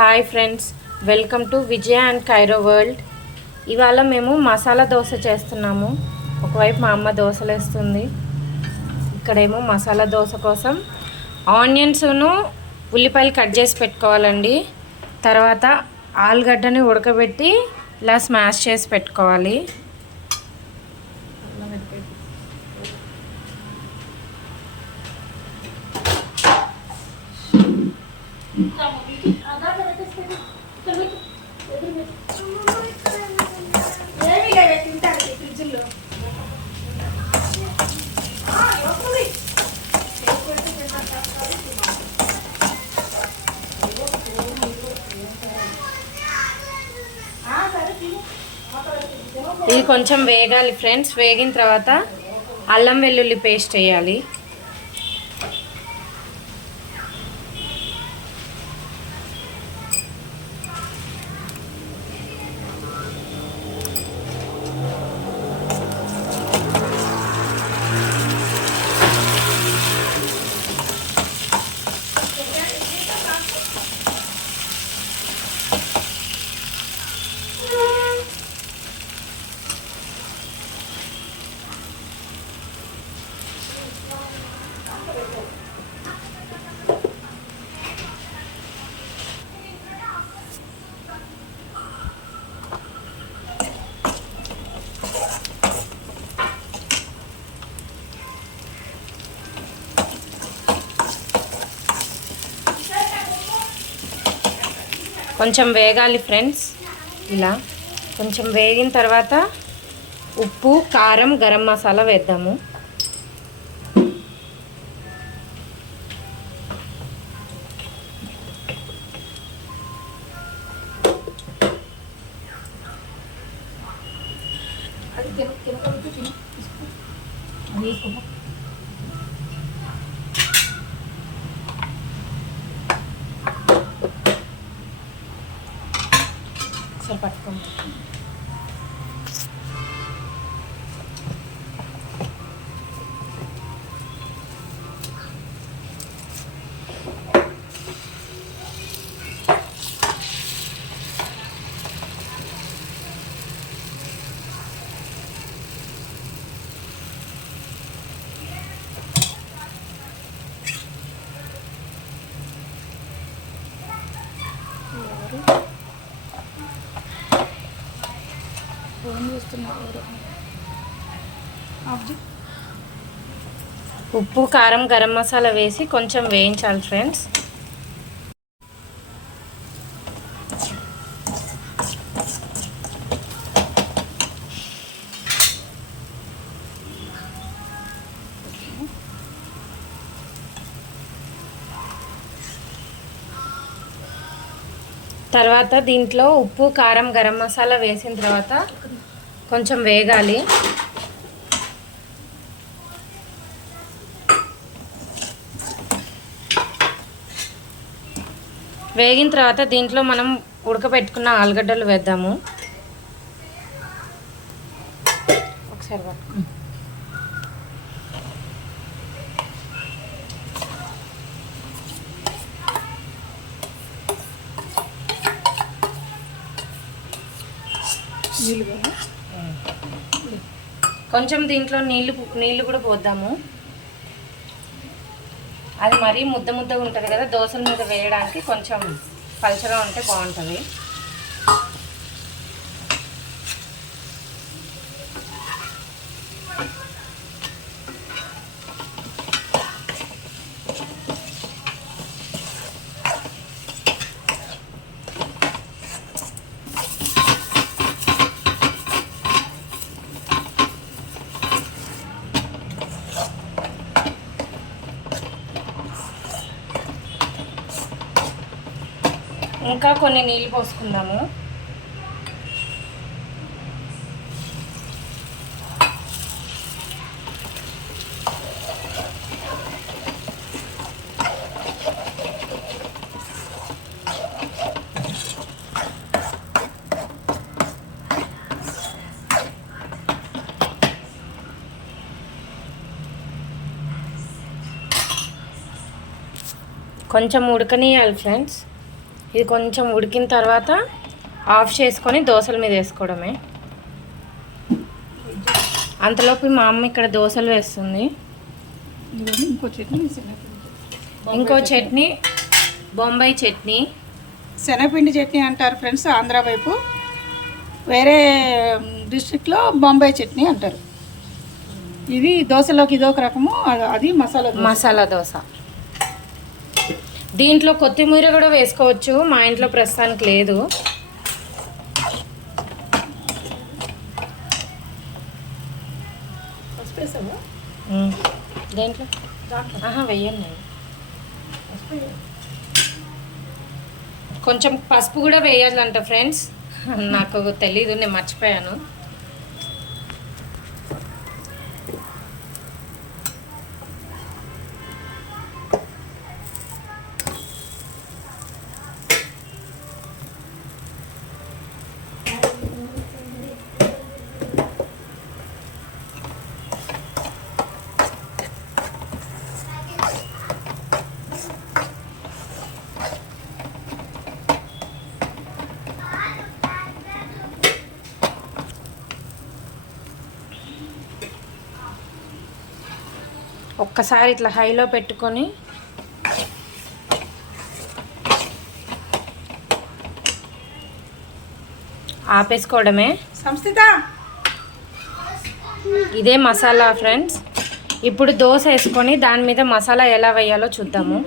Hi friends welcome to Vijaya and Cairo world. ఇవాళ మేము మసాలా దోశ చేస్తున్నాము. ఒకవైపు మా అమ్మ దోశలు వేస్తుంది ఇక్కడేమో మసాలా దోశ కోసం ఆనియన్స్ను ఉల్లిపాయలు కట్ చేసి పెట్టుకోవాలండి. తర్వాత ఆలుగడ్డని ఉడకబెట్టి ఇలా స్మాష్ చేసి పెట్టుకోవాలి. ఇది కొంచెం వేగాలి ఫ్రెండ్స్ వేగిన తర్వాత అల్లం వెల్లుల్లి పేస్ట్ వేయాలి కొంచెం వేగాలి ఫ్రెండ్స్. ఇలా. కొంచెం వేగిన తర్వాత ఉప్పు కారం గరం మసాలా వేద్దాము. ఒకసారి పట్టుకోండి ఫోన్ ఉప్పు కారం గరం మసాలా వేసి కొంచెం వేయించాలి ఫ్రెండ్స్. తర్వాత దీంట్లో ఉప్పు కారం గరం మసాలా వేసిన తర్వాత కొంచెం వేగాలి. వేగిన తర్వాత దీంట్లో మనం ఉడకబెట్టుకున్న ఆలుగడ్డలు వేద్దాము ఒకసారి పట్టుకో. నీళ్ళు? కొంచెం దీంట్లో నీళ్ళు నీళ్ళు కూడా పోద్దాము అది మరీ ముద్ద ముద్దగా ఉంటుంది కదా దోశల మీద వేయడానికి కొంచెం పలుచగా ఉంటే బాగుంటుంది. ఇంకా కొన్ని నీళ్ళు పోసుకుందాము. కొంచెం ఉడకనియాలి ఫ్రెండ్స్. ఇది కొంచెం ఉడికిన తర్వాత ఆఫ్ చేసుకొని దోశల మీద వేసుకోవడమే. అంతలోపు మా అమ్మ ఇక్కడ దోశలు వేస్తుంది. ఇంకో చట్నీ ఇంకో చట్నీ బొంబాయి చట్నీ. శనగపిండి చట్నీ అంటారు ఫ్రెండ్స్ ఆంధ్ర వైపు. వేరే డిస్ట్రిక్ట్లో బొంబాయి చట్నీ అంటారు. ఇది దోశలోకి ఇదొక రకము అది- మసాలా. మసాలా దోశ. దీంట్లో కొత్తిమీర కూడా వేసుకోవచ్చు మా ఇంట్లో ప్రస్తుతానికి లేదు. దేంట్లో దాంట్లో. ఆహా వెయ్యను నేను పసుపు వేయ్. కొంచెం పసుపు కూడా వేయాలంట ఫ్రెండ్స్ నాకు తెలీదు నేను మర్చిపోయాను ఒక్కసారి ఇట్లా హైలో పెట్టుకొని ఆపేసుకోవడమే. సంస్థిత! ఇదే మసాలా ఫ్రెండ్స్. ఇప్పుడు దోశ వేసుకొని దాని మీద మసాలా ఎలా వేయాలో చూద్దాము.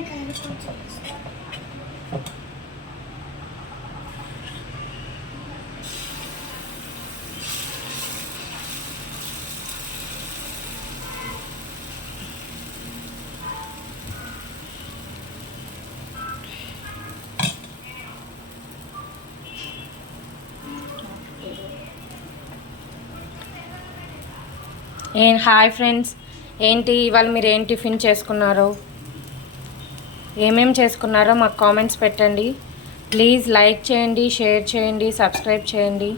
ఏం హాయ్ ఫ్రెండ్స్. ఏంటి ఇవాళ మీరు ఏం టిఫిన్ చేసుకున్నారు? ఏమేం చేసుకున్నారో మాకు కామెంట్స్ పెట్టండి. ప్లీజ్ లైక్ చేయండి షేర్ చేయండి సబ్స్క్రైబ్ చేయండి.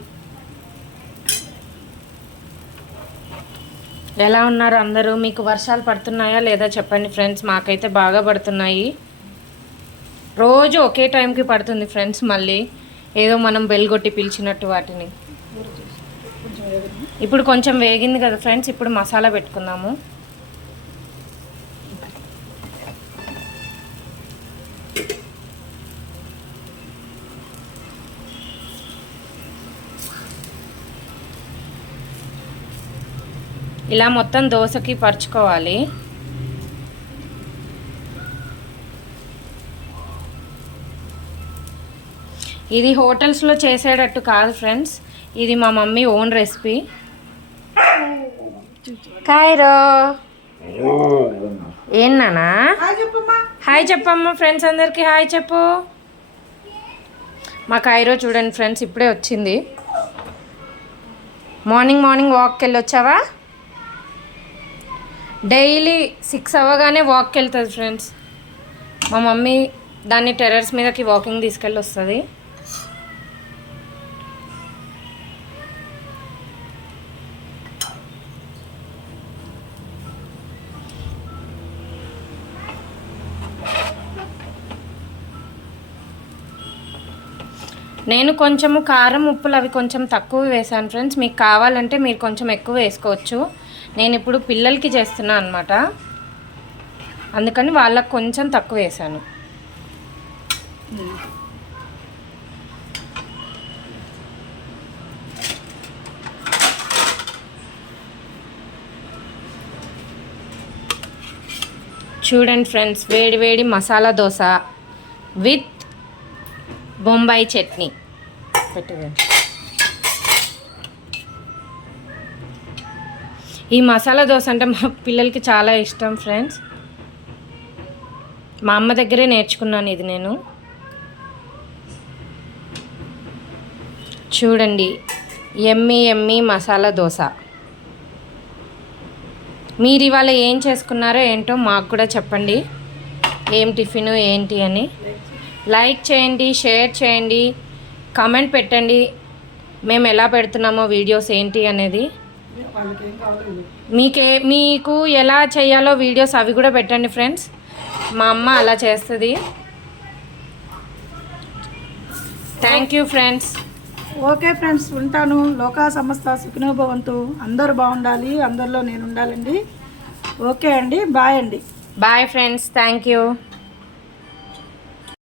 ఎలా ఉన్నారు అందరూ? మీకు వర్షాలు పడుతున్నాయా లేదా చెప్పండి ఫ్రెండ్స్ మాకైతే బాగా పడుతున్నాయి. రోజు ఒకే టైంకి పడుతుంది ఫ్రెండ్స్ మళ్ళీ. ఏదో మనం బెల్గొట్టి పిలిచినట్టు వాటిని. ఇప్పుడు కొంచెం వేగింది కదా ఫ్రెండ్స్ ఇప్పుడు మసాలా పెట్టుకుందాము. ఇలా మొత్తం దోశకి పరుచుకోవాలి. ఇది హోటల్స్లో చేసేటట్టు కాదు ఫ్రెండ్స్. ఇది మా మమ్మీ ఓన్ రెసిపీ. కాయరో ఏం నానా హాయ్ చెప్పమ్మా. ఫ్రెండ్స్ అందరికీ. హాయ్ చెప్పు. మా కైరో చూడండి ఫ్రెండ్స్ ఇప్పుడే వచ్చింది. మార్నింగ్ మార్నింగ్ వాక్కి వెళ్ళి వచ్చావా డైలీ సిక్స్ అవ్వగానే వాక్కి వెళ్తుంది ఫ్రెండ్స్. మా మమ్మీ దాన్ని టెర్రర్స్ మీదకి వాకింగ్ తీసుకెళ్ళి వస్తుంది. నేను కొంచెము కారం ఉప్పులు అవి కొంచెం తక్కువ వేసాను ఫ్రెండ్స్. మీకు కావాలంటే మీరు కొంచెం ఎక్కువ వేసుకోవచ్చు. నేను ఇప్పుడు పిల్లలకి చేస్తున్నా అనమాట అందుకని వాళ్ళకి కొంచెం తక్కువ వేసాను. చూడండి ఫ్రెండ్స్ వేడి వేడి మసాలా దోశ విత్ బొంబాయి చట్నీ. పెట్టుకోండి ఈ మసాలా దోశ అంటే మా పిల్లలకి చాలా ఇష్టం ఫ్రెండ్స్. మా అమ్మ దగ్గరే నేర్చుకున్నాను ఇది నేను. చూడండి ఎమ్మి ఎమ్మి మసాలా దోశ. మీరు ఇవాళ ఏం చేసుకున్నారో ఏంటో మాకు కూడా చెప్పండి. ఏం టిఫిన్ ఏంటి అని. లైక్ చేయండి షేర్ చేయండి కామెంట్ పెట్టండి. మేము ఎలా పెడుతున్నామో వీడియోస్ ఏంటి అనేది. మీకే మీకు ఎలా చేయాలో వీడియోస్ అవి కూడా పెట్టండి ఫ్రెండ్స్. మా అమ్మ అలా చేస్తుంది. Thank you friends okay friends ఉంటాను. లోకా సమస్త సుఖినోభవంతు. అందరూ బాగుండాలి అందరిలో నేను ఉండాలండి. ఓకే అండి బాయ్ అండి. Bye friends thank you